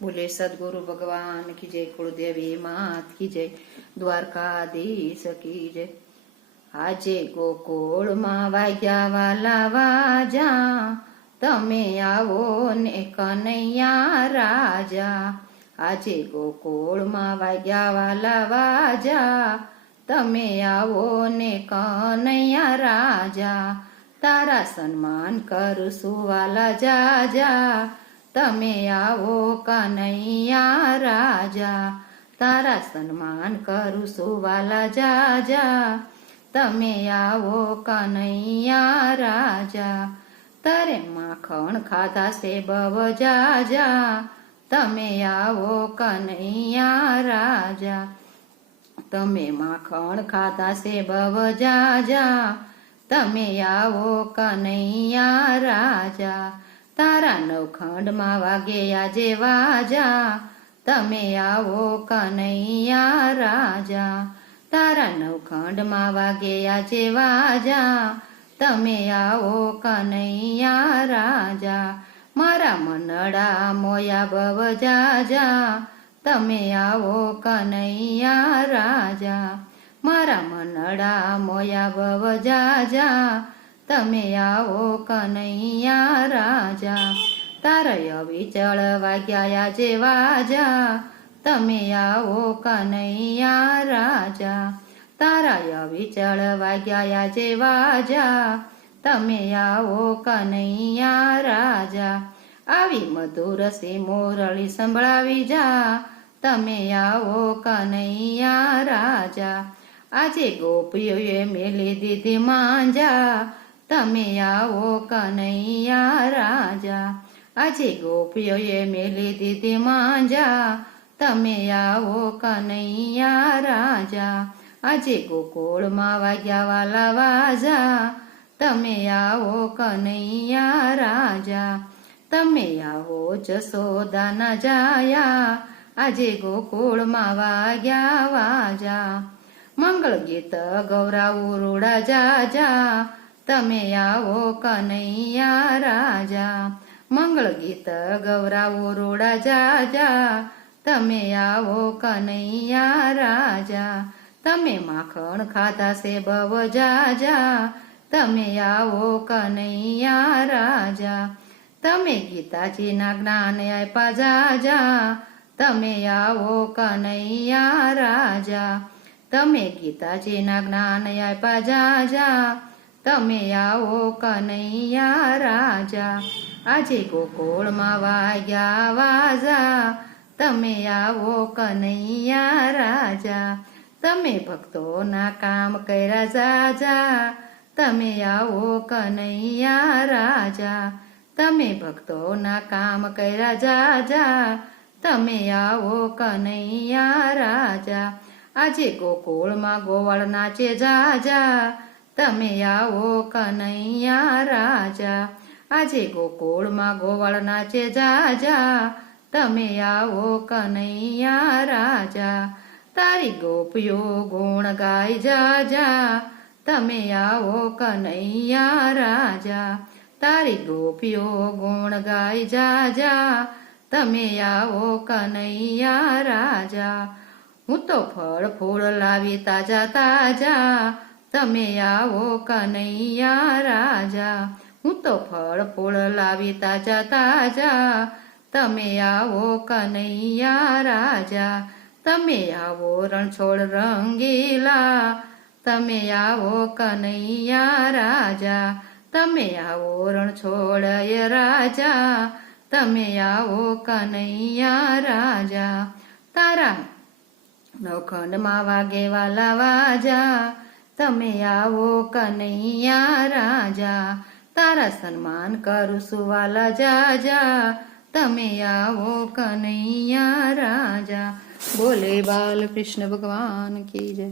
બોલે સદગુરુ ભગવાન કી જય કુળદેવી માત કી જય દ્વારકાધીશ કી જય આજે ગોકુળમાં વાગ્યા વાલા વાજા તમે આવો ને કનૈયા રાજા આજે ગોકુળમાં વાગ્યા વાલા વાજા તમે આવો ને કનૈયા રાજા તારા સન્માન કરશું વાલા જાજા તમે આવો કનૈયા રાજા, તારા સન્માન કરું વાલા જાજા. તમે આવો કનૈયા રાજા, તારે માખણ ખાધા છે બવ જાજા. તમે આવો કનૈયા રાજા, તમે માખણ ખાધા છે બવ જાજા. તમે આવો કનૈયા રાજા તારા નવખંડમાં વાગે આજે વાજા. તમે આવો કનૈયા રાજા. તારા નવખંડમાં વાગે આજે વાજા. તમે આવો કનૈયા રાજા. મારા મનડા મોયા બવ જાજા તમે આવો કનૈયા રાજા. મારા મનડા મોયા બવ જાજા તમે આવો કનૈયા રાજા. તારય વિચળ વાગ્યા જે વાજા. તમે આવો કનૈયા રાજા. તારાય વિચળ વાગ્યા જે વાજા. તમે આવો કનૈયા રાજા. આવી મધુર સે મોરળી સંભળાવી જા. તમે આવો કનૈયા રાજા. આજે ગોપીઓએ મેલી દીધી માંજા. તમે આવો કનૈયા રાજા. આજે ગોપીઓએ મેલી દીધી માંજા. તમે આવો કનૈયા રાજા. આજે ગોકુળમાં વાગ્યા વાલા વાજા. તમે આવો કનૈયા રાજા. તમે આવો જસોદાના જાયા. આજે ગોકુળમાં વાગ્યા વાજા. મંગળ ગીત ગૌરાવું રૂડા જાજા. તમે આવો કનૈયા રાજા મંગળ ગીત ગૌરાવો રોડા જાજા તમે આવો કનૈયા રાજા તમે માખણ ખાધા છે બવ જાજા તમે આવો કનૈયા રાજા તમે ગીતાજીના જ્ઞાન આપ્યા જાજા તમે આવો કનૈયા રાજા તમે ગીતાજીના જ્ઞાન આપ્યા જાજા તમે આવો કનૈયા રાજા. આજે ગોકુળમાં વાગ્યા વાજા. તમે આવો કનૈયા રાજા. તમે ભક્તોના કામ કર્યા જાજા. તમે આવો કનૈયા રાજા. તમે ભક્તોના કામ કર્યા જાજા. તમે આવો કનૈયા રાજા. આજે ગોકુળમાં ગોવાળ નાચે જાજા. તમે આવો કનૈયા રાજા. આજે ગોકુળમાં ગોવાળ નાચે જાજા. તમે આવો કનૈયા રાજા. તારી ગોપીઓ ગુણ ગાય જાજા. તમે આવો કનૈયા રાજા. તારી ગોપીઓ ગુણ ગાય જાજા. તમે આવો કનૈયા રાજા. હું તો ફળ ફૂલ લાવી તાજા તાજા. તમે આવો કનૈયા રાજા. હું તો ફળ ફૂલ લાવી તાજા તાજા તમે આવો કનૈયા રાજા. તમે આવો રણછોડ રંગીલા. તમે આવો કનૈયા રાજા. તમે આવો રણછોડ રાજા. તમે આવો કનૈયા રાજા. તારા નવખંડમાં વાગે વાલા વાજા તમે આવો કનૈયા રાજા તારા સન્માન કરું સુવાલા જાજા તમે આવો કનૈયા રાજા બોલે બાલ કૃષ્ણ ભગવાન કી જય